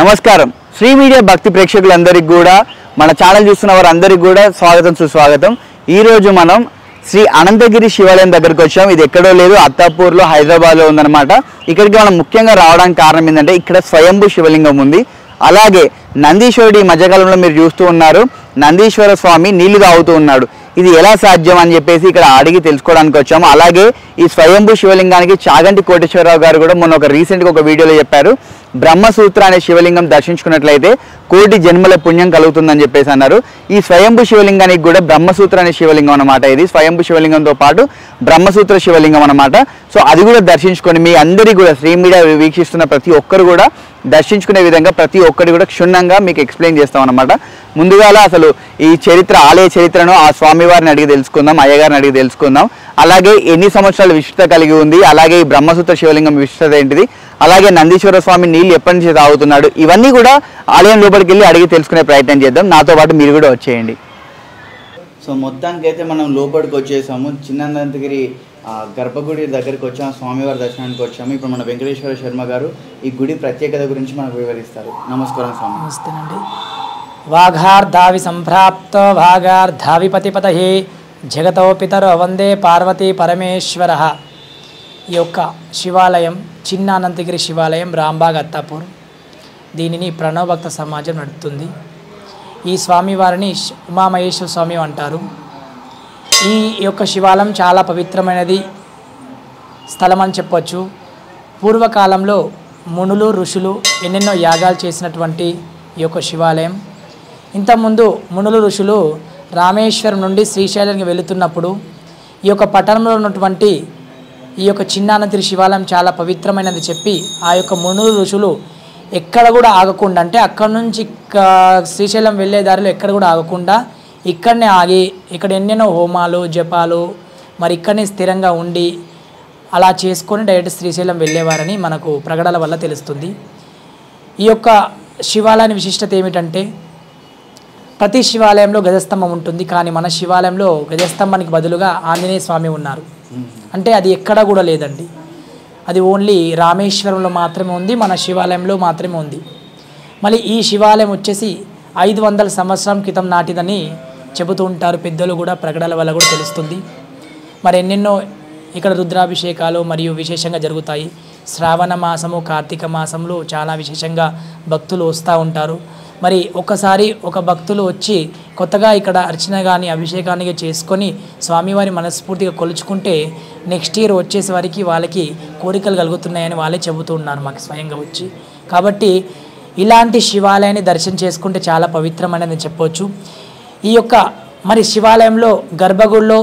నమస్కారం శ్రీ మీడియా భక్తి ప్రేక్షకులందరికీ కూడా మన ఛానల్ చూస్తున్న వారందరికీ కూడా స్వాగతం సుస్వాగతం। ఈ రోజు మనం శ్రీ అనంతగిరి శివాలయం దగ్గరికి వచ్చాం। ఇది ఎక్కడో లేదు, అత్తాపూర్లో హైదరాబాద్లో ఉందన్నమాట। ఇక్కడికి మనం ముఖ్యంగా రావడానికి కారణం ఏంటంటే ఇక్కడ స్వయంభూ శివలింగం ఉంది। అలాగే నందీశ్వరుడు ఈ మధ్యకాలంలో మీరు చూస్తూ ఉన్నారు, నందీశ్వర స్వామి నీళ్లు తాగుతూ ఉన్నాడు। ఇది ఎలా సాధ్యం అని చెప్పేసి ఇక్కడ అడిగి తెలుసుకోవడానికి వచ్చాము। అలాగే ఈ స్వయంభూ శివలింగానికి చాగంటి కోటేశ్వరరావు గారు కూడా మొన్న రీసెంట్గా ఒక వీడియోలో చెప్పారు, బ్రహ్మసూత్ర అనే శివలింగం దర్శించుకున్నట్లయితే కోటి జన్మల పుణ్యం కలుగుతుందని చెప్పేసి అన్నారు। ఈ స్వయంభూ శివలింగానికి కూడా బ్రహ్మసూత్ర అనే శివలింగం అన్నమాట। ఇది స్వయంభూ శివలింగంతో పాటు బ్రహ్మసూత్ర శివలింగం అన్నమాట। సో అది కూడా దర్శించుకొని మీ అందరికీ కూడా శ్రీ మీడియా వీక్షిస్తున్న ప్రతి ఒక్కరు కూడా దర్శించుకునే విధంగా ప్రతి ఒక్కటి కూడా క్షుణ్ణంగా మీకు ఎక్స్ప్లెయిన్ చేస్తాం అన్నమాట। ముందుగా అసలు ఈ చరిత్ర, ఆలయ చరిత్రను ఆ స్వామివారిని అడిగి తెలుసుకుందాం, అయ్యగారిని అడిగి తెలుసుకుందాం। అలాగే ఎన్ని సంవత్సరాల విశిష్టత కలిగి ఉంది, అలాగే ఈ బ్రహ్మసూత్ర శివలింగం విశిష్టత ఏంటిది, అలాగే నందీశ్వర స్వామి నీళ్ళు ఎప్పటి నుంచి తాగుతున్నాడు, ఇవన్నీ కూడా ఆలయం లోపలికి వెళ్ళి అడిగి తెలుసుకునే ప్రయత్నం చేద్దాం। నాతో పాటు మీరు కూడా వచ్చేయండి। సో మొత్తానికి అయితే మనం లోపలికి వచ్చేసాము, చిన్నంతగిరి గర్భగుడి దగ్గరికి వచ్చాము, స్వామివారి దర్శనానికి వచ్చాము। ఇప్పుడు మన వెంకటేశ్వర శర్మ గారు ఈ గుడి ప్రత్యేకత గురించి మనకు వివరిస్తారు। నమస్కారం స్వామి। నమస్తేనండి। వాఘార్ధావి సంప్రాప్తో వాఘార్ధావిపతిపతహే జగతో పితరో వందే పార్వతీ పరమేశ్వర। ఈ యొక్క శివాలయం చిన్న అనంతగిరి శివాలయం, రాంబాగ్, అత్తాపూర్। దీనిని ప్రణవభక్త సమాజం నడుపుతుంది। ఈ స్వామివారిని ఉమామహేశ్వర స్వామి అంటారు। ఈ యొక్క శివాలయం చాలా పవిత్రమైనది స్థలం అని చెప్పవచ్చు। పూర్వకాలంలో మునులు, ఋషులు ఎన్నెన్నో యాగాలు చేసినటువంటి ఈ యొక్క శివాలయం। ఇంతకుముందు మునులు, ఋషులు రామేశ్వరం నుండి శ్రీశైలానికి వెళుతున్నప్పుడు ఈ యొక్క పట్టణంలో ఉన్నటువంటి ఈ యొక్క చిన్న అనంతగిరి శివాలయం చాలా పవిత్రమైనది చెప్పి ఆ యొక్క మునులు, ఋషులు ఎక్కడ కూడా ఆగకుండా, అంటే అక్కడ నుంచి శ్రీశైలం వెళ్ళే దారిలో ఎక్కడ కూడా ఆగకుండా ఇక్కడనే ఆగి ఇక్కడ ఎన్నెన్నో హోమాలు, జపాలు, మరి ఇక్కడనే స్థిరంగా ఉండి అలా చేసుకొని డైరెక్ట్ శ్రీశైలం వెళ్ళేవారని మనకు ప్రకటనల వల్ల తెలుస్తుంది। ఈ యొక్క శివాలయాన్ని విశిష్టత ఏమిటంటే ప్రతి శివాలయంలో గజస్తంభం ఉంటుంది, కానీ మన శివాలయంలో గజస్తంభానికి బదులుగా ఆంజనేయ స్వామి ఉన్నారు। అంటే అది ఎక్కడా కూడా లేదండి, అది ఓన్లీ రామేశ్వరంలో మాత్రమే ఉంది, మన శివాలయంలో మాత్రమే ఉంది। మళ్ళీ ఈ శివాలయం వచ్చేసి 500 సంవత్సరం క్రితం నాటిదని చెబుతూ ఉంటారు పెద్దలు కూడా, ప్రకటనల వల్ల కూడా తెలుస్తుంది। మరి ఎన్నెన్నో ఇక్కడ రుద్రాభిషేకాలు మరియు విశేషంగా జరుగుతాయి। శ్రావణ మాసము, కార్తీక మాసంలో చాలా విశేషంగా భక్తులు వస్తూ ఉంటారు। మరి ఒకసారి ఒక భక్తులు వచ్చి కొత్తగా ఇక్కడ అర్చన కానీ అభిషేకాన్ని చేసుకొని స్వామివారి మనస్ఫూర్తిగా కొలుచుకుంటే నెక్స్ట్ ఇయర్ వచ్చేసరికి వాళ్ళకి కోరికలు కలుగుతున్నాయని వాళ్ళే చెబుతూ ఉన్నారు మాకు స్వయంగా వచ్చి। కాబట్టి ఇలాంటి శివాలయాన్ని దర్శనం చేసుకుంటే చాలా పవిత్రమైనదని చెప్పవచ్చు। ఈ యొక్క మరి శివాలయంలో గర్భగుడిలో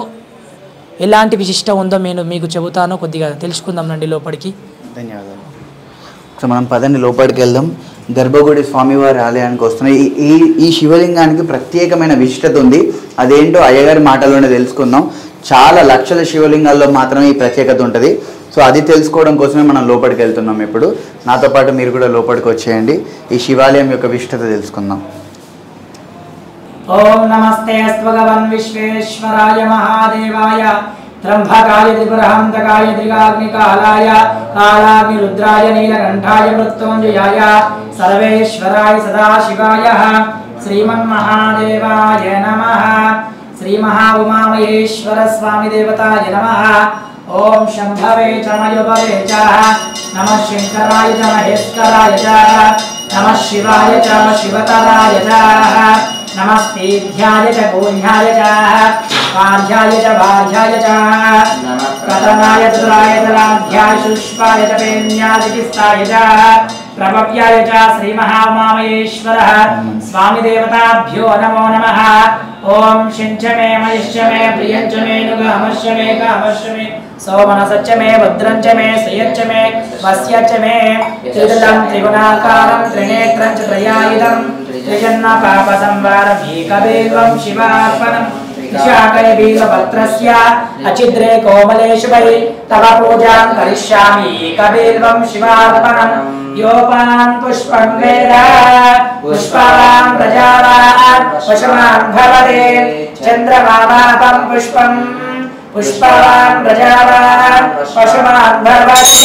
ఎలాంటి విశిష్ట ఉందో నేను మీకు చెబుతాను, కొద్దిగా తెలుసుకుందాం రండి లోపలికి। ధన్యవాదాలు। సో మనం పదండి లోపలికి వెళ్దాం। గర్భగుడి స్వామివారి ఆలయానికి వస్తున్నాయి। ఈ శివలింగానికి ప్రత్యేకమైన విశిష్టత ఉంది, అదేంటో అయ్యగారి మాటల్లోనే తెలుసుకుందాం। చాలా లక్షల శివలింగాల్లో మాత్రమే ఈ ప్రత్యేకత ఉంటుంది। సో అది తెలుసుకోవడం కోసమే మనం లోపలికి వెళ్తున్నాం ఇప్పుడు। నాతో పాటు మీరు కూడా లోపలికి వచ్చేయండి, ఈ శివాలయం యొక్క విశిష్టత తెలుసుకుందాం। ఓం నమస్తే అస్వగవన్ విశ్వేశ్వరాయ మహాదేవాయ త్రంభకాయ త్రిపురహంతకాయ త్రిగాగ్నికాలాయ కాలాగ్ని రుద్రాయ నీలకంఠాయ మృత్యుంజయాయ సర్వేశ్వరాయ సదాశివాయ శ్రీమన్మహాదేవాయ నమః। శ్రీ మహా ఉమామహేశ్వర స్వామి దేవతాయ నమః। ఓం శంభవే చ మయుభవే చ నమః శంకరాయ చ మహేశ్వరాయ చ నమః శివాయ చ శివతరాయ చ నమస్తేధ్యాయ చ గోధ్యాయ చ వాధ్యాయ చ వాధ్యాయ చ ప్రథమాయ చతురాయ తలాధ్యాయ శుష్పాయ చ పేన్యాయ చిస్తాయ చ ప్రభవ్యాయ చ శ్రీ మహామహేశ్వర స్వామి దేవతాభ్యో నమో నమః। ఓం శంచమే మహిష్యమే ప్రియంచమే నుగమశ్యమే కామశ్యమే సోమనసచ్చమే భద్రంచమే శ్రియచ్చమే వస్యచ్చమే త్రిదళం త్రిగుణాకారం త్రినేత్రం చ త్రయాయుధం త్రిజన్మ పాప సంవారం ఏకబిల్వం శివార్పణం శాకయ బీజపత్రస్య అచిద్రే కోమలే శుభై తవ పూజాం కరిష్యామి ఏకబిల్వం శివార్పణం। యోపాన్ పుష్పం వేద పుష్పాం ప్రజావాన్ పశుమాన్ భవతే చంద్రమామాపం పుష్పం పుష్పాన్ ప్రజావాన్ పశుమాన్ భవతే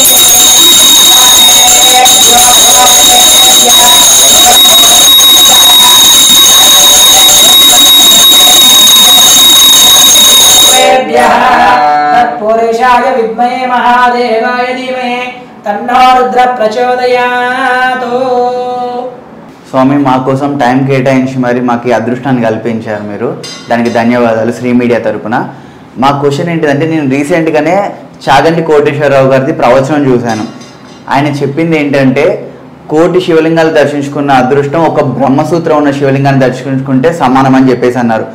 తన్నో రుద్ర ప్రచోదయాత్. స్వామి మా కోసం టైం కేటాయించి మరి మాకు ఈ అదృష్టాన్ని కల్పించారు మీరు, దానికి ధన్యవాదాలు శ్రీ మీడియా తరపున. మా క్వశ్చన్ ఏంటిదంటే, నేను రీసెంట్గానే చాగంటి కోటేశ్వరరావు గారిది ప్రవచనం చూశాను. ఆయన చెప్పింది ఏంటంటే, కోటి శివలింగాలు దర్శించుకున్న అదృష్టం ఒక బ్రహ్మసూత్రం ఉన్న శివలింగాన్ని దర్శించుకుంటే సమానం అని చెప్పేసి అన్నారు.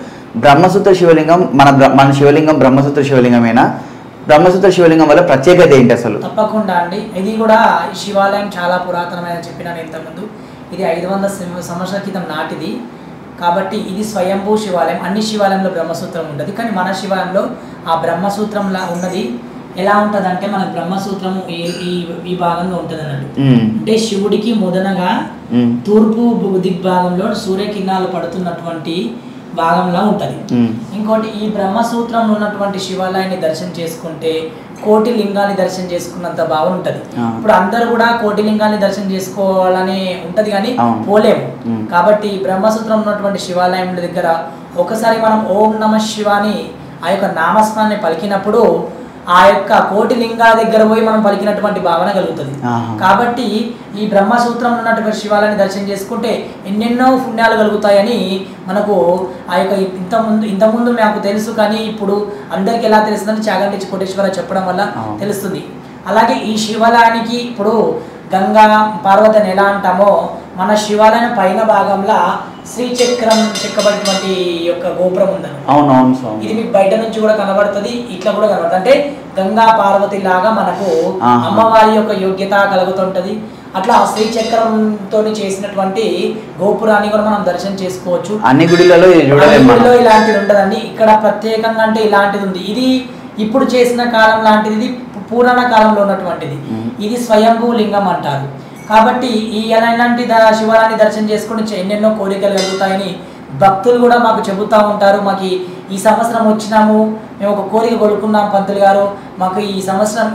బ్రహ్మసూత్ర శివలింగం మన శివలింగం బ్రహ్మసూత్ర శివలింగమేనా? బ్రహ్మసూత్ర శివలింగం వల్ల ప్రత్యేకత ఏంటి అసలు? తప్పకుండా అండి. ఇది కూడా ఈ శివాలయం చాలా పురాతనమైన చెప్పినాను ఇంతకుముందు. ఇది 500 సంవత్సరాల క్రితం నాటిది. కాబట్టి ఇది స్వయంభూ శివాలయం. అన్ని శివాలయంలో బ్రహ్మసూత్రం ఉంటుంది, కానీ మన శివాలయంలో ఆ బ్రహ్మసూత్రంలా ఉన్నది. ఎలా ఉంటుంది అంటే, మనకు బ్రహ్మసూత్రము ఈ భాగంలో ఉంటుంది అన్నట్టు. అంటే శివుడికి మొదనగా తూర్పు దిగ్భాగంలో సూర్యకిరణాలు పడుతున్నటువంటి భాగంలో ఉంటుంది. ఇంకోటి, ఈ బ్రహ్మసూత్రంలో ఉన్నటువంటి శివాలయాన్ని దర్శనం చేసుకుంటే కోటి లింగాన్ని దర్శనం చేసుకున్నంత భావన ఉంటుంది. ఇప్పుడు అందరూ కూడా కోటి లింగాన్ని దర్శనం చేసుకోవాలని ఉంటది, కానీ పోలేము. కాబట్టి బ్రహ్మసూత్రం ఉన్నటువంటి శివాలయం దగ్గర ఒకసారి మనం ఓం నమ శివాని ఆ యొక్క నామస్మరణని పలికినప్పుడు ఆ యొక్క కోటి లింగాల దగ్గర పోయి మనం పలికినటువంటి భావన కలుగుతుంది. కాబట్టి ఈ బ్రహ్మసూత్రంలో ఉన్నటువంటి శివాలయాన్ని దర్శనం చేసుకుంటే ఎన్నెన్నో పుణ్యాలు కలుగుతాయని మనకు ఆ యొక్క ఇంతకుముందు మాకు తెలుసు, కానీ ఇప్పుడు అందరికి ఎలా తెలుస్తుందని చాగంటి కోటేశ్వరరావు చెప్పడం వల్ల తెలుస్తుంది. అలాగే ఈ శివాలయానికి ఇప్పుడు గంగా పార్వతిని ఎలా అంటామో, మన శివాలయం పైన భాగంలో శ్రీచక్రం చెక్కబడినటువంటి యొక్క గోపురం ఉందని. ఇది మీకు బయట నుంచి కూడా కనబడుతుంది, ఇట్లా కూడా కనబడుతుంది. అంటే గంగా పార్వతి లాగా మనకు అమ్మవారి యొక్క యోగ్యత కలుగుతుంటది. అట్లా శ్రీచక్రంతో చేసినటువంటి గోపురాన్ని కూడా మనం దర్శనం చేసుకోవచ్చు. అన్ని గుడిలలో ఇలాంటిది ఉంటదండి. ఇక్కడ ప్రత్యేకంగా అంటే ఇలాంటిది ఉంది. ఇది ఇప్పుడు చేసిన కాలం లాంటిది, ఇది పురాణ కాలంలో ఉన్నటువంటిది. ఇది స్వయంభూ లింగం అంటారు. కాబట్టి ఈ ఎలాంటి శివాలయాన్ని దర్శనం చేసుకుని ఎన్నెన్నో కోరికలు కలుగుతాయని భక్తులు కూడా మాకు చెబుతూ ఉంటారు. మాకు ఈ సంవత్సరం వచ్చినాము, మేము ఒక కోరిక కొడుకున్నాం పంతులు గారు, మాకు ఈ సంవత్సరం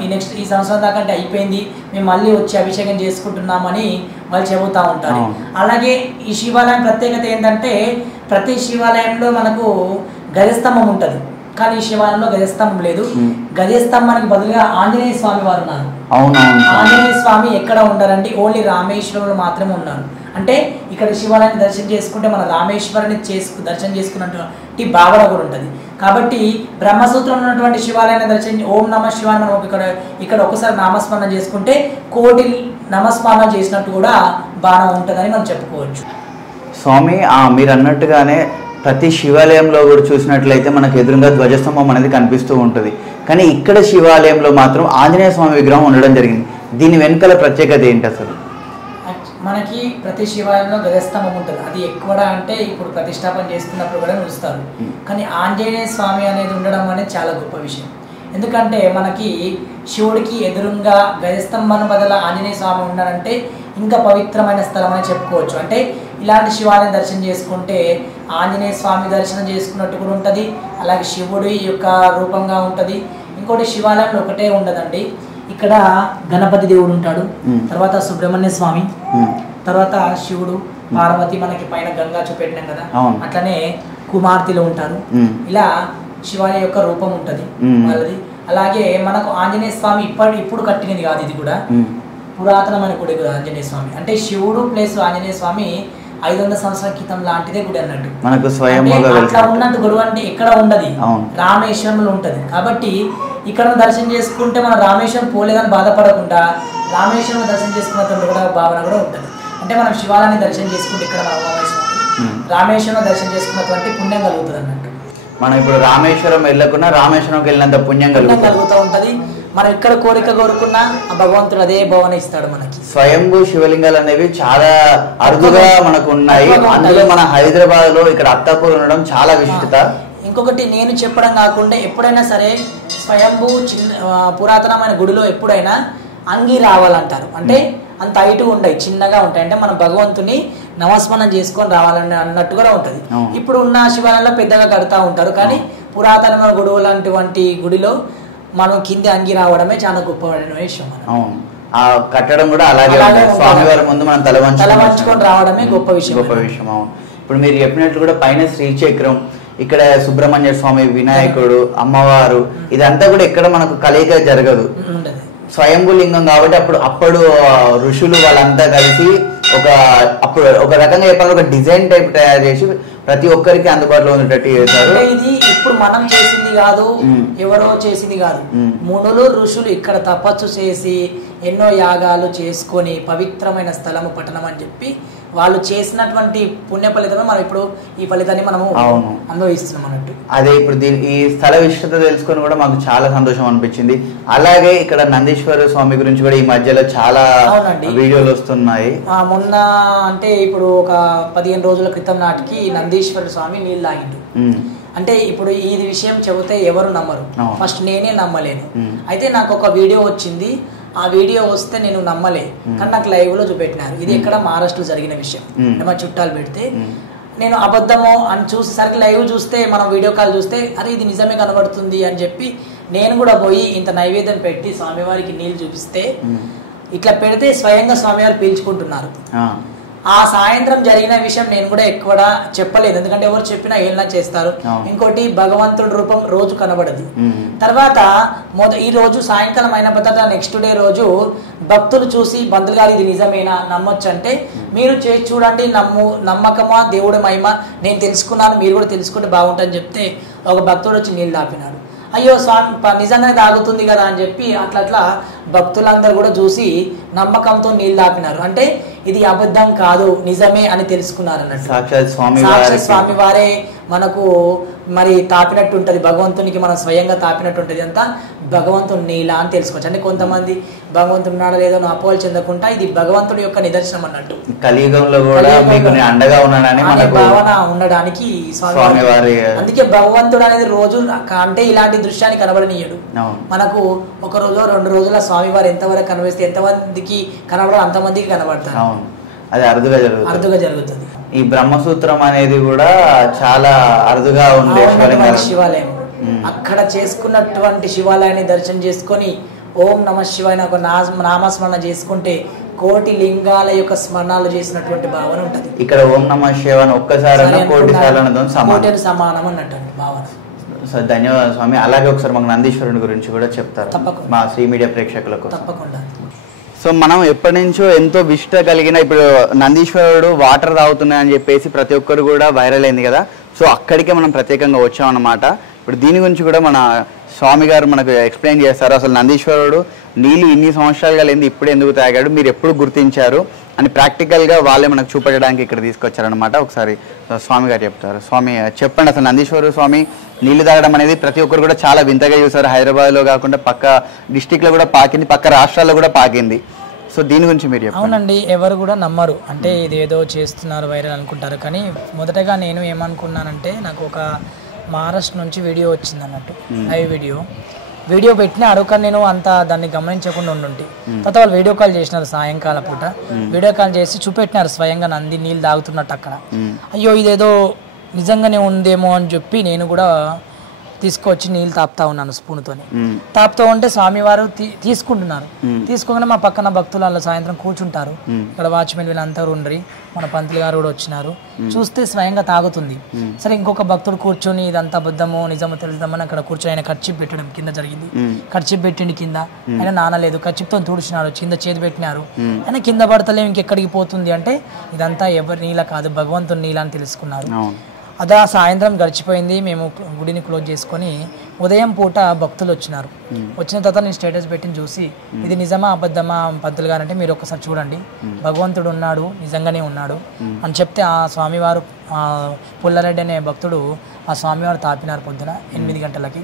ఈ సంవత్సరం దాకా అంటే అయిపోయింది, మేము మళ్ళీ వచ్చి అభిషేకం చేసుకుంటున్నామని వాళ్ళు చెబుతూ ఉంటారు. అలాగే ఈ శివాలయం ప్రత్యేకత ఏంటంటే, ప్రతి శివాలయంలో మనకు గజస్తంభం ఉంటుంది, కానీ ఈ శివాలయంలో గజస్తంభం లేదు. గజస్తంభానికి బదులుగా ఆంజనేయ స్వామి వారు ఉన్నారు. ఆంజనేయ స్వామి ఎక్కడ ఉండరండి, ఓన్లీ రామేశ్వరంలో మాత్రమే ఉన్నారు. అంటే ఇక్కడ శివాలయాన్ని దర్శనం చేసుకుంటే మన రామేశ్వరాన్ని దర్శనం చేసుకున్నటువంటి భావన కూడా ఉంటుంది. కాబట్టి బ్రహ్మసూత్రంలో ఉన్నటువంటి శివాలయాన్ని దర్శనం ఓం నమ శివాన్ని మనం ఇక్కడ ఒకసారి నామస్మరణ చేసుకుంటే కోటి నమస్మరణ చేసినట్టు కూడా బాణం ఉంటుందని మనం చెప్పుకోవచ్చు. స్వామి మీరు అన్నట్టుగానే ప్రతి శివాలయంలో కూడా చూసినట్లయితే మనకు ఎదురుగా ధ్వజస్తంభం అనేది కనిపిస్తూ ఉంటుంది, కానీ ఇక్కడ శివాలయంలో మాత్రం ఆంజనేయ స్వామి విగ్రహం ఉండడం జరిగింది. దీని వెనుకల ప్రత్యేకత ఏంటి అసలు? మనకి ప్రతి శివాలయంలో గజస్తంభం ఉంటుంది. అది ఎక్కువ అంటే ఇప్పుడు ప్రతిష్టాపన చేస్తున్నప్పుడు కూడా చూస్తారు, కానీ ఆంజనేయ స్వామి అనేది ఉండడం అనేది చాలా గొప్ప విషయం. ఎందుకంటే మనకి శివుడికి ఎదురుగా గజస్తంభం బదులు ఆంజనేయ స్వామి ఉన్నాడంటే ఇంకా పవిత్రమైన స్థలం అని చెప్పుకోవచ్చు. అంటే ఇలాంటి శివాలయం దర్శనం చేసుకుంటే ఆంజనేయ స్వామి దర్శనం చేసుకున్నట్టు కూడా ఉంటుంది, అలాగే శివుడి యొక్క రూపంగా ఉంటుంది. ఇంకోటి శివాలయంలో ఒకటే ఉండదండి, ఇక్కడ గణపతి దేవుడు ఉంటాడు, తర్వాత సుబ్రహ్మణ్య స్వామి, తర్వాత శివుడు, పార్వతి, మనకి పైన గంగా చూపెట్టినాం కదా, అట్లనే కుమార్తెలు ఉంటారు. ఇలా శివాలయం యొక్క రూపం ఉంటుంది వాళ్ళది. అలాగే మనకు ఆంజనేయ స్వామి ఇప్పుడు కట్టినది కాదు, ఇది కూడా పురాతనమైన గుడి కూడా ఆంజనేయ స్వామి. అంటే శివుడు ప్లస్ ఆంజనేయ స్వామి 500 సంవత్సరాల క్రితం లాంటిదే గుడి అన్నట్టు. అట్లా ఉన్నట్టు గుడి అంటే ఎక్కడ ఉండదు, రామేశ్వరంలో ఉంటది. కాబట్టి ఇక్కడ దర్శనం చేసుకుంటే మనం రామేశ్వరం పోలేదని బాధపడకుండా రామేశ్వరం దర్శనం చేసుకున్నటువంటి కూడా భావన కూడా ఉంటుంది. అంటే మనం శివాలయాన్ని దర్శనం చేసుకుంటే ఇక్కడ రామేశ్వరం దర్శనం చేసుకున్నటువంటి పుణ్యం కలుగుతుంది అన్నట్టు. మనం ఇప్పుడు రామేశ్వరం వెళ్ళకున్నా రామేశ్వరంకి వెళ్ళినంత పుణ్యం కలుగుతూ ఉంటది. మనం ఇక్కడ కోరిక కోరుకున్నా ఆ భగవంతుడు అదే భావన ఇస్తాడు మనకి. స్వయంభూ శివలింగాలు అనేవి చాలా అరుదుగా మనకు ఉన్నాయి. అందులో మన హైదరాబాద్ లో ఇక్కడ అత్తాపూర్ ఉండడం చాలా విశిష్టత. ఇంకొకటి నేను చెప్పడం కాకుండా, ఎప్పుడైనా సరే స్వయంభూ పురాతనమైన గుడిలో ఎప్పుడైనా అంగి రావాలంటారు. అంటే అంత హైట్ ఉంటాయి, చిన్నగా ఉంటాయి. అంటే మనం భగవంతుని నమస్మరణం చేసుకొని రావాలని అన్నట్టు కూడా ఉంటుంది. ఇప్పుడు ఉన్న శివాలయంలో పెద్దగా కడతా ఉంటారు, కానీ పురాతనమైన గుడువు లాంటి గుడిలో మనం కింద అంగి రావడమే చాలా గొప్పమైన విషయం. ఆ కట్టడం కూడా అలాగే స్వామివారి ముందు మనం తల వంచుకొని రావడమే గొప్ప విషయం. ఇప్పుడు మీరు చెప్పినట్లు కూడా పైన శ్రీచక్రం, ఇక్కడ సుబ్రహ్మణ్య స్వామి, వినాయకుడు, అమ్మవారు, ఇదంతా కూడా ఎక్కడ మనకు కలయిక జరగదు. స్వయంభూ లింగం కాబట్టి అప్పుడు ఋషులు వాళ్ళంతా కలిసి ఒక రకంగా చెప్పాలి ఒక డిజైన్ టైప్ తయారు చేసి ప్రతి ఒక్కరికి అందుబాటులో ఉండేటట్టు చేశారు. ఇది ఇప్పుడు మనం చేసింది కాదు, ఎవరో చేసింది కాదు. మునులు ఋషులు ఇక్కడ తపస్సు చేసి ఎన్నో యాగాలు చేసుకొని పవిత్రమైన స్థలము పట్టణం అని చెప్పి వాళ్ళు చేసినటువంటి పుణ్య ఫలితమే మనం ఇప్పుడు ఈ ఫలితాన్ని మనము అనుభవిస్తున్నాం అన్నట్టు. అదే ఇప్పుడు ఈ స్థల విశిష్టత తెలుసుకొని కూడా మాకు చాలా సంతోషం అనిపించింది. అలాగే ఇక్కడ నందీశ్వర స్వామి గురించి కూడా ఈ మధ్యలో చాలా వీడియోలు వస్తున్నాయి. మొన్న అంటే ఇప్పుడు ఒక 15 రోజుల క్రితం నాటికి నందీశ్వర స్వామి నీళ్ళు తాగిండు. అంటే ఇప్పుడు ఈ విషయం చెబితే ఎవరు నమ్మరు, ఫస్ట్ నేనే నమ్మలేను. అయితే నాకు ఒక వీడియో వచ్చింది, ఆ వీడియో వస్తే నేను నమ్మలే, కానీ నాకు లైవ్ లో చూపెట్టినారు. ఇది ఎక్కడ మహారాష్ట్రలో జరిగిన విషయం. మా చుట్టాలు పెడితే నేను అబద్ధమో అని చూసేసరికి లైవ్ చూస్తే మనం వీడియో కాల్ చూస్తే అరే ఇది నిజమే కనబడుతుంది అని చెప్పి నేను కూడా పోయి ఇంత నైవేద్యం పెట్టి స్వామివారికి నీళ్ళు చూపిస్తే ఇట్లా పెడితే స్వయంగా స్వామివారు పీల్చుకుంటున్నారు. ఆ సాయంత్రం జరిగిన విషయం నేను కూడా ఎక్కువ చెప్పలేదు, ఎందుకంటే ఎవరు చెప్పినా ఏళ్ళ చేస్తారు. ఇంకోటి భగవంతుడి రూపం రోజు కనబడదు. తర్వాత ఈ రోజు సాయంకాలం అయిన తర్వాత నెక్స్ట్ డే రోజు భక్తులు చూసి బంధువులు గారు ఇది నిజమేనా నమ్మొచ్చు అంటే మీరు చేసి చూడండి, నమ్మకమా దేవుడి మహిమ నేను తెలుసుకున్నాను, మీరు కూడా తెలుసుకుంటే బాగుంటుందని చెప్తే ఒక భక్తుడు వచ్చి నీళ్ళు తాపినాడు. అయ్యో స్వామి నిజంగానే తాగుతుంది కదా అని చెప్పి అట్లా భక్తులందరూ కూడా చూసి నమ్మకంతో నీళ్ళు తాపినారు. అంటే ఇది అబద్ధం కాదు నిజమే అని తెలుసుకున్నారు అన్నట్టు. సాక్షాత్ స్వామి వారే మనకు మరి తాపినట్టు ఉంటది, భగవంతునికి మనం స్వయంగా తాపినట్టు ఉంటది. అంతా భగవంతుని నీలా అని తెలుసుకోవచ్చు. అంటే కొంతమంది భగవంతుడు ఉన్నాడో లేదో అపోహలు చెందకుండా ఇది భగవంతుడి యొక్క నిదర్శనం అన్నట్టు. కలియుగంలో కూడా మీకు అండగా ఉన్నాడని భావన ఉండడానికి స్వామి. అందుకే భగవంతుడు అనేది రోజు అంటే ఇలాంటి దృశ్యాన్ని కనబడనీయడు. మనకు ఒక రోజు 2 రోజుల స్వామి వారు ఎంతవరకు కనిపిస్తే ఎంతమందికి కనబడో అంతమందికి కనబడతారు. అది అరుదుగా జరుగుతుంది. ఈ బ్రహ్మసూత్రం అనేది కూడా చాలా అరుదుగా ఉండే శివాలయం. అక్కడ చేసుకున్నటువంటి శివాలయాన్ని దర్శనం చేసుకొని ఓం నమ శివాయ ఒక నామస్మరణ చేసుకుంటే కోటి లింగాల యొక్క స్మరణాలు చేసినటువంటి భావన ఉంటది. ఇక్కడ ఓం నమ శివాయ ఒక్కసారి కోటి సమానం అన్నట్టు భావన. ధన్యవాదాలు స్వామి. అలాగే ఒకసారి మాకు నందీశ్వరుని గురించి కూడా చెప్తారు మా శ్రీ మీడియా ప్రేక్షకులకు. తప్పకుండా. సో మనం ఎప్పటి నుంచో ఎంతో విష్ట కలిగిన ఇప్పుడు నందీశ్వరుడు వాటర్ తాగుతున్నాయని చెప్పేసి ప్రతి ఒక్కరు కూడా వైరల్ అయింది కదా. సో అక్కడికే మనం ప్రత్యేకంగా వచ్చామన్నమాట. ఇప్పుడు దీని గురించి కూడా మన స్వామి గారు మనకు ఎక్స్ప్లెయిన్ చేస్తారు. అసలు నందీశ్వరుడు నీళ్ళు ఇన్ని సంవత్సరాలుగా లేని ఇప్పుడు ఎందుకు తాగాడు, మీరు ఎప్పుడు గుర్తించారు అని ప్రాక్టికల్గా వాళ్ళే మనకు చూపెట్టడానికి ఇక్కడ తీసుకొచ్చారనమాట. ఒకసారి స్వామి గారు చెప్తారు. స్వామి చెప్పండి, అసలు నందీశ్వర స్వామి నీళ్లు తాగడం అనేది ప్రతి ఒక్కరు కూడా చాలా వింతగా చూసారు. హైదరాబాద్లో కాకుండా పక్క డిస్టిక్లో కూడా పాకింది, పక్క రాష్ట్రాల్లో కూడా పాకింది. సో దీని గురించి మీరు చెప్పండి. అవునండి, ఎవరు కూడా నమ్మరు, అంటే ఇదేదో చేస్తున్నారు వైరల్ అనుకుంటారు. కానీ మొదటగా నేను ఏమనుకున్నానంటే నాకు ఒక మహారాష్ట్ర నుంచి వీడియో వచ్చింది అన్నట్టు, లైవ్ వీడియో పెట్టినాడు. కానీ నేను అంత దాన్ని గమనించకుండా ఉండుంటి. తర్వాత వాళ్ళు వీడియో కాల్ చేసినారు సాయంకాల పూట. వీడియో కాల్ చేసి చూపెట్టినారు స్వయంగా నంది నీళ్ళు తాగుతున్నట్టు అక్కడ. అయ్యో ఇదేదో నిజంగానే ఉందేమో అని చెప్పి నేను కూడా తీసుకొచ్చి నీళ్ళు తాపుతా ఉన్నాను స్పూన్తోని. తాపుతూ ఉంటే స్వామివారు తీసుకుంటున్నారు. తీసుకోగానే మా పక్కన భక్తులు వాళ్ళు సాయంత్రం కూర్చుంటారు. ఇక్కడ వాచ్మెన్ వీళ్ళంతా ఉండ్రి, మన పంతులు గారు కూడా వచ్చినారు. చూస్తే స్వయంగా తాగుతుంది. సరే ఇంకొక భక్తుడు కూర్చొని ఇదంతా అబద్ధమో నిజమో తెలుద్దామని అక్కడ కూర్చొని ఆయన కర్చీప్ పెట్టడం కింద జరిగింది. కర్చీప్ పెట్టిండి కింద, ఆయన నానలేదు, కర్చీప్తో తుడిచినాడు, కింద చేతి పెట్టినారు. ఆయన కింద పడతలే ఇంకెక్కడికి పోతుంది అంటే ఇదంతా ఎవరి నీళ్ళ కాదు భగవంతుని నీళ్ళ అని తెలుసుకున్నారు. అదా సాయంత్రం గడిచిపోయింది. మేము గుడిని క్లోజ్ చేసుకొని ఉదయం పూట భక్తులు వచ్చినారు. వచ్చిన తర్వాత నేను స్టేటస్ పెట్టి చూసి ఇది నిజమా అబద్ధమా పంతులు గారు అంటే మీరు ఒకసారి చూడండి, భగవంతుడు ఉన్నాడు, నిజంగానే ఉన్నాడు అని చెప్తే ఆ స్వామివారు పుల్లారెడ్డి అనే భక్తుడు ఆ స్వామివారు తాపినారు పొద్దున 8 గంటలకి.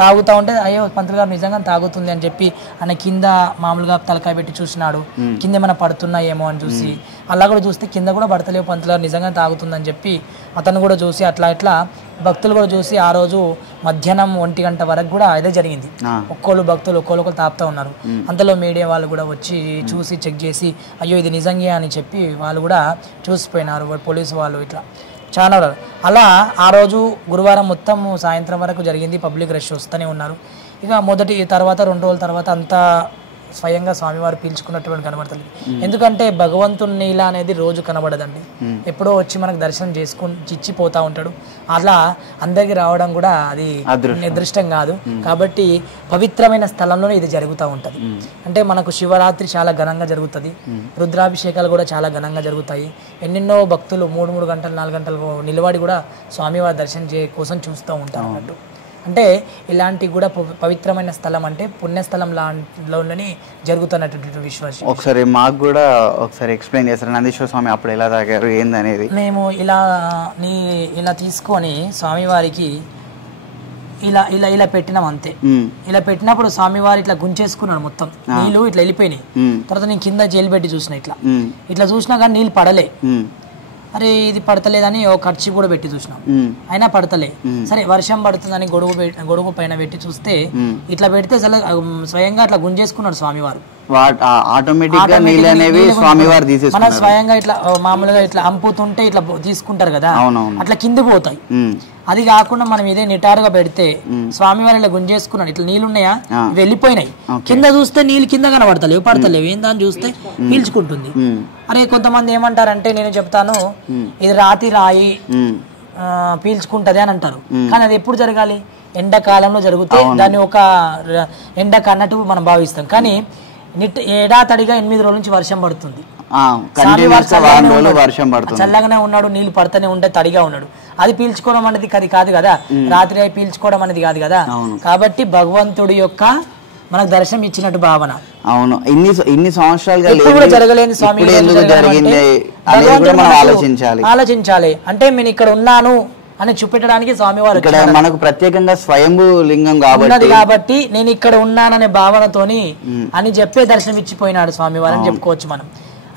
తాగుతూ ఉంటే అయ్యో పంతులు గారు నిజంగా తాగుతుంది అని చెప్పి ఆయన కింద మామూలుగా తలకాయ పెట్టి చూసినాడు. కింద ఏమైనా పడుతున్నాయేమో అని చూసి అలా కూడా చూస్తే కింద కూడా పడతలేవు, పంతులు గారు నిజంగా తాగుతుందని చెప్పి అతను కూడా చూసి అట్లా భక్తులు కూడా చూసి ఆ రోజు మధ్యాహ్నం 1 గంట వరకు కూడా అదే జరిగింది. భక్తులు ఒక్కొక్కరు తాపుతా ఉన్నారు. అంతలో మీడియా వాళ్ళు కూడా వచ్చి చూసి చెక్ చేసి అయ్యో ఇది నిజంగా అని చెప్పి వాళ్ళు కూడా చూసిపోయినారు, పోలీసు వాళ్ళు ఇట్లా చాలా. అలా ఆ రోజు గురువారం మొత్తం సాయంత్రం వరకు జరిగింది. పబ్లిక్ రష్ వస్తూనే ఉన్నారు. ఇక తర్వాత 2 రోజుల తర్వాత అంతా స్వయంగా స్వామివారు పీల్చుకున్నటువంటి కనబడుతుంది. ఎందుకంటే భగవంతుని నీళ్ళ అనేది రోజు కనబడదండి, ఎప్పుడో వచ్చి మనకు దర్శనం ఇచ్చిపోతా ఉంటాడు. అట్లా అందరికి రావడం కూడా అది అదృష్టం కాదు. కాబట్టి పవిత్రమైన స్థలంలోనే ఇది జరుగుతూ ఉంటుంది. అంటే మనకు శివరాత్రి చాలా ఘనంగా జరుగుతుంది, రుద్రాభిషేకాలు కూడా చాలా ఘనంగా జరుగుతాయి. ఎన్నెన్నో భక్తులు 3 గంటలు 4 గంటలు నిలబడి కూడా స్వామివారి దర్శనం కోసం చూస్తూ ఉంటారు అన్నట్టు. అంటే ఇలాంటి కూడా పవిత్రమైన స్థలం, అంటే పుణ్యస్థలం లోనే జరుగుతున్నటువంటి విశ్వాసం. ఒకసారి మాకు కూడా ఒకసారి ఎక్స్ప్లెయిన్ చేస్తారు, నందీశ్వర స్వామి అప్పుడు ఎలా తాగారు ఏందనేది. మేము ఇలా తీసుకొని స్వామివారికి ఇలా ఇలా ఇలా పెట్టినాం అంతే. ఇలా పెట్టినప్పుడు స్వామివారు ఇట్లా గుంచేసుకున్నాడు, మొత్తం నీళ్ళు ఇట్లా వెళ్ళిపోయినాయి. తర్వాత నేను కింద జైలు పెట్టి చూసిన, ఇట్లా చూసినా కానీ నీళ్ళు పడలే. అరే ఇది పడతలేదని ఒక ఖర్చు కూడా పెట్టి చూసినాం, అయినా పడతలే. సరే వర్షం పడుతుందని గొడుగు పైన పెట్టి చూస్తే ఇట్లా పెడితే స్వయంగా అట్లా గుంజేసుకున్నాడు స్వామివారు. మనం స్వయంగా ఇట్లా మామూలుగా ఇట్లా అంపుతుంటే ఇట్లా తీసుకుంటారు కదా, అట్లా కింద పోతాయి. అది కాకుండా మనం ఇదే నిటారుగా పెడితే స్వామివారు ఇలా గుంజేసుకున్నాడు. ఇట్లా నీళ్ళు ఉన్నాయా, వెళ్ళిపోయినాయి. కింద చూస్తే నీళ్ళు కింద కనబడతలేవు, పడతలేవు. ఏం దాన్ని చూస్తే పీల్చుకుంటుంది. అరే కొంతమంది ఏమంటారంటే, నేను చెప్తాను ఇది రాయి పీల్చుకుంటది అని అంటారు. కానీ అది ఎప్పుడు జరగాలి? ఎండాకాలంలో జరిగితే దాన్ని ఒక ఎండకు అన్నట్టు మనం భావిస్తాం. కానీ ఏడాతడిగా 8 రోజుల నుంచి వర్షం పడుతుంది, చల్లగానే ఉన్నాడు, నీళ్లు పడుతూనే ఉంటే తడిగా ఉన్నాడు. అది పీల్చుకోవడం అనేది కాదు కదా, రాత్రి పీల్చుకోవడం అనేది కాదు కదా. కాబట్టి భగవంతుడి యొక్క మనకు దర్శనం ఇచ్చినట్టు భావన. అవును, ఇన్ని సంవత్సరాలుగా జరగలేని స్వామి ఆలోచించాలి. అంటే నేను ఇక్కడ ఉన్నాను అని చూపెట్టడానికి స్వామివారు మనకు ప్రత్యేకంగా స్వయంభూ లింగం కాబట్టి నేను ఇక్కడ ఉన్నాననే భావనతోని అని చెప్పే దర్శనం ఇచ్చిపోయినాడు స్వామివారు అని చెప్పుకోవచ్చు మనం.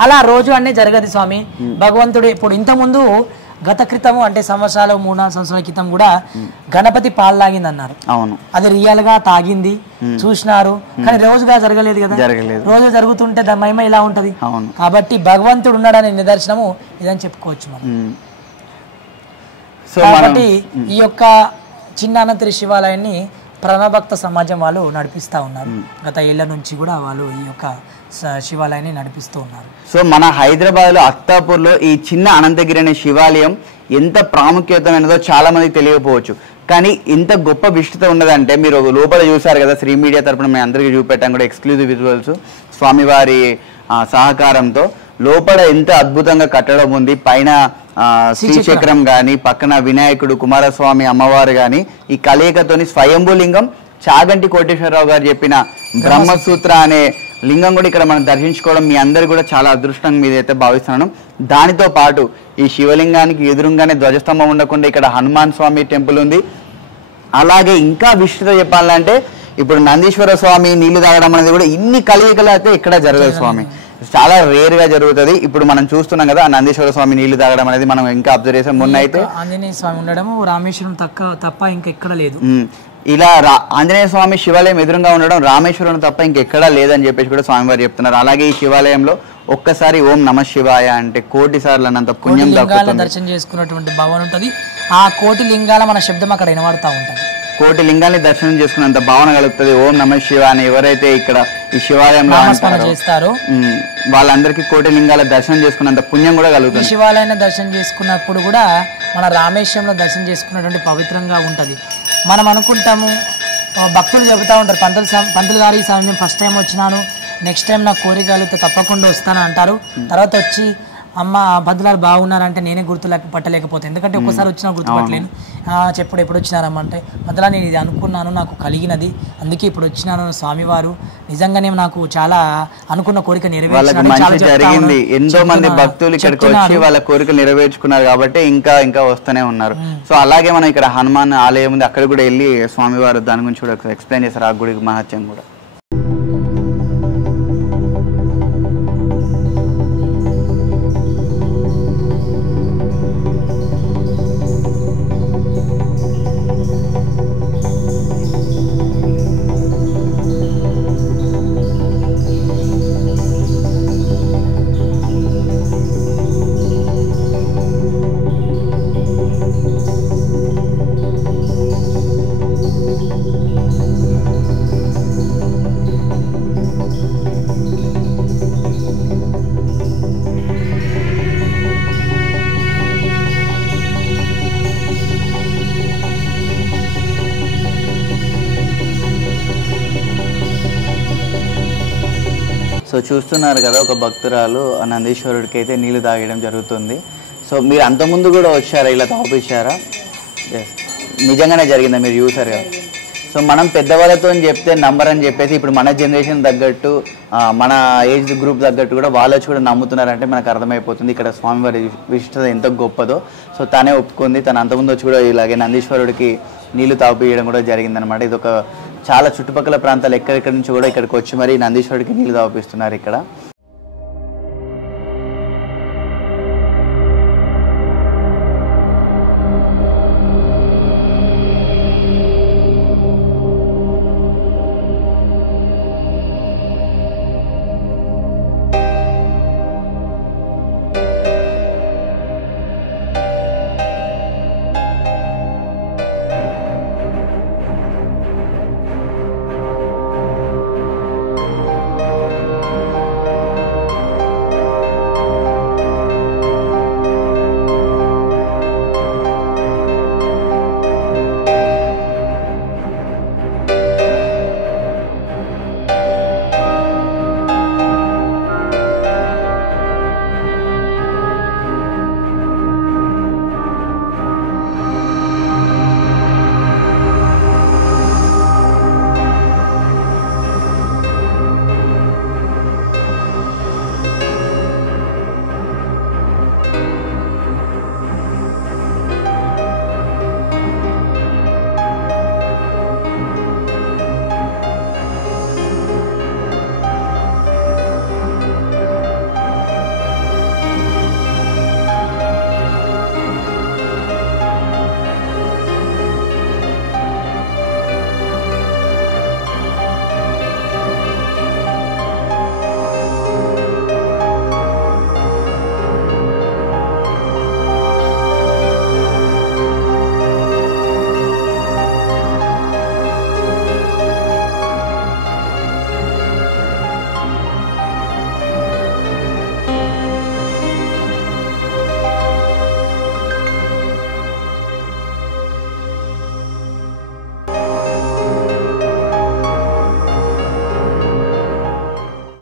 అలా రోజు అన్నీ జరగదు స్వామి. భగవంతుడు ఇప్పుడు ఇంతకుముందు గత క్రితము అంటే 3-4 సంవత్సరాల క్రితం కూడా గణపతి పాలు తాగింది అన్నారు. అవును, అది రియల్ గా తాగింది, చూసినారు. కానీ రోజుగా జరగలేదు కదా, రోజు జరుగుతుంటే దాని మహిమ ఇలా ఉంటది. కాబట్టి భగవంతుడు ఉన్నాడనే నిదర్శనము ఇదని చెప్పుకోవచ్చు మనం. కాబట్టి ఈ యొక్క చిన్న అనంతరి శివాలయాన్ని ప్రణభక్త సమాజం వాళ్ళు నడిపిస్తూ ఉన్నారు. గత ఏళ్ల నుంచి కూడా వాళ్ళు ఈ యొక్క శివాలయాన్ని నడిపిస్తూ ఉన్నారు. సో మన హైదరాబాద్ లో అత్తాపూర్ లో ఈ చిన్న అనంతగిరి అనే శివాలయం ఎంత ప్రాముఖ్యతమైనదో చాలా మందికి తెలియకపోవచ్చు. కానీ ఇంత గొప్ప విశిష్టత ఉన్నదంటే మీరు లోపల చూసారు కదా, శ్రీ మీడియా తరపున మేము అందరికీ చూపెట్టాం కూడా ఎక్స్క్లూజివ్ విజువల్స్ స్వామివారి సహకారంతో. లోపల ఎంత అద్భుతంగా కట్టడం ఉంది, పైన శ్రీచక్రం గాని, పక్కన వినాయకుడు, కుమారస్వామి, అమ్మవారు గాని, ఈ కలయికతోని స్వయంభూలింగం చాగంటి కోటేశ్వరరావు గారు చెప్పిన బ్రహ్మసూత్ర అనే లింగం కూడా ఇక్కడ మనం దర్శించుకోవడం మీ అందరు కూడా చాలా అదృష్టం మీదైతే భావిస్తున్నాను. దానితో పాటు ఈ శివలింగానికి ఎదురుగానే ధ్వజస్తంభం ఉండకుండా ఇక్కడ హనుమాన్ స్వామి టెంపుల్ ఉంది. అలాగే ఇంకా విశిష్టత చెప్పాలంటే ఇప్పుడు నందీశ్వర స్వామి నీళ్లు తాగడం అనేది కూడా ఇన్ని కలయికలు అయితే ఇక్కడ జరగదు స్వామి, చాలా రేర్ గా జరుగుతుంది. ఇప్పుడు మనం చూస్తున్నాం కదా నందీశ్వర స్వామి నీళ్లు తాగడం అనేది మనం ఇంకా అబ్జర్వ్ చేసాం. మొన్న అయితే ఆంజనేయ స్వామి ఉండడం రామేశ్వరం తప్ప ఇంకా ఎక్కడ లేదు. ఇలా ఆంజనేయ స్వామి శివాలయం ఎదురుగా ఉండడం రామేశ్వరం తప్ప ఇంకెక్కడా లేదని చెప్పేసి కూడా స్వామివారు చెప్తున్నారు. అలాగే ఈ శివాలయంలో ఒక్కసారి ఓం నమ శివాయ అంటే 1,000,000 సార్లు అన్నంత పుణ్యం దర్శనం చేసుకున్నటువంటి భావన ఉంటది. ఆ 1,000,000 లింగాల మన శబ్దం అక్కడ వినబడతా ఉంటది. 1,000,000 లింగాల్ని దర్శనం చేసుకున్నంత భావన కలుగుతుంది. ఓం నమ శివ అని ఎవరైతే ఇక్కడ ఈ శివాలయంలో చేస్తారో వాళ్ళందరికీ 1,000,000 లింగాల దర్శనం చేసుకున్నంత పుణ్యం కూడా కలుగుతుంది. శివాలయాన్ని దర్శనం చేసుకున్నప్పుడు కూడా మన రామేశ్వరంలో దర్శనం చేసుకున్నటువంటి పవిత్రంగా ఉంటది. మనం అనుకుంటాము, భక్తులు చెబుతూ ఉంటారు, పంతులు గారు ఈ సమయం ఫస్ట్ టైం వచ్చినాను, నెక్స్ట్ టైం నాకు కోరిక కలిగితే తప్పకుండా వస్తాను అంటారు. తర్వాత వచ్చి అమ్మ పంతులారు బాగున్నారంటే నేనే పట్టలేకపోతే, ఎందుకంటే ఒక్కసారి వచ్చినా గుర్తుపట్టలేను. చెప్పుడు ఎప్పుడు వచ్చినారమ్మంటే పంతులా నేను ఇది అనుకున్నాను, నాకు కలిగినది, అందుకే ఇప్పుడు వచ్చినాను స్వామివారు నిజంగానే నాకు చాలా అనుకున్న కోరిక నెరవేర్చింది. ఎంతో మంది భక్తులు ఇక్కడికి వచ్చి వాళ్ళ కోరిక నెరవేర్చుకున్నారు కాబట్టి ఇంకా ఇంకా వస్తూనే ఉన్నారు. సో అలాగే మనం ఇక్కడ హనుమాన్ ఆలయం ఉంది, అక్కడ కూడా వెళ్ళి స్వామివారు దాని గురించి కూడా ఎక్స్ప్లెయిన్ చేస్తారు, ఆ గుడికి మహత్యం కూడా. సో చూస్తున్నారు కదా, ఒక భక్తురాలు ఆ నందీశ్వరుడికి అయితే నీళ్లు తాగడం జరుగుతుంది. సో మీరు అంతకుముందు కూడా వచ్చారా, ఇలా తాపించారా? ఎస్, నిజంగానే జరిగిందా? మీరు చూసారు కదా. సో మనం పెద్దవాళ్ళతో చెప్తే నంబర్ అని చెప్పేసి ఇప్పుడు మన జనరేషన్ తగ్గట్టు మన ఏజ్ గ్రూప్ తగ్గట్టు కూడా వాళ్ళు వచ్చి కూడా నమ్ముతున్నారంటే మనకు అర్థమైపోతుంది ఇక్కడ స్వామివారి విశిష్టత ఎంత గొప్పదో. సో తనే ఒప్పుకుంది, తను అంతకుముందు వచ్చి కూడా ఇలాగే నందీశ్వరుడికి నీళ్లు తాపియడం కూడా జరిగిందనమాట. ఇది ఒక చాలా చుట్టుపక్కల ప్రాంతాలు ఎక్కడెక్కడి నుంచి కూడా ఇక్కడికి వచ్చి మరి నందీశ్వరుడికి నీళ్లు తాపిస్తున్నారు ఇక్కడ.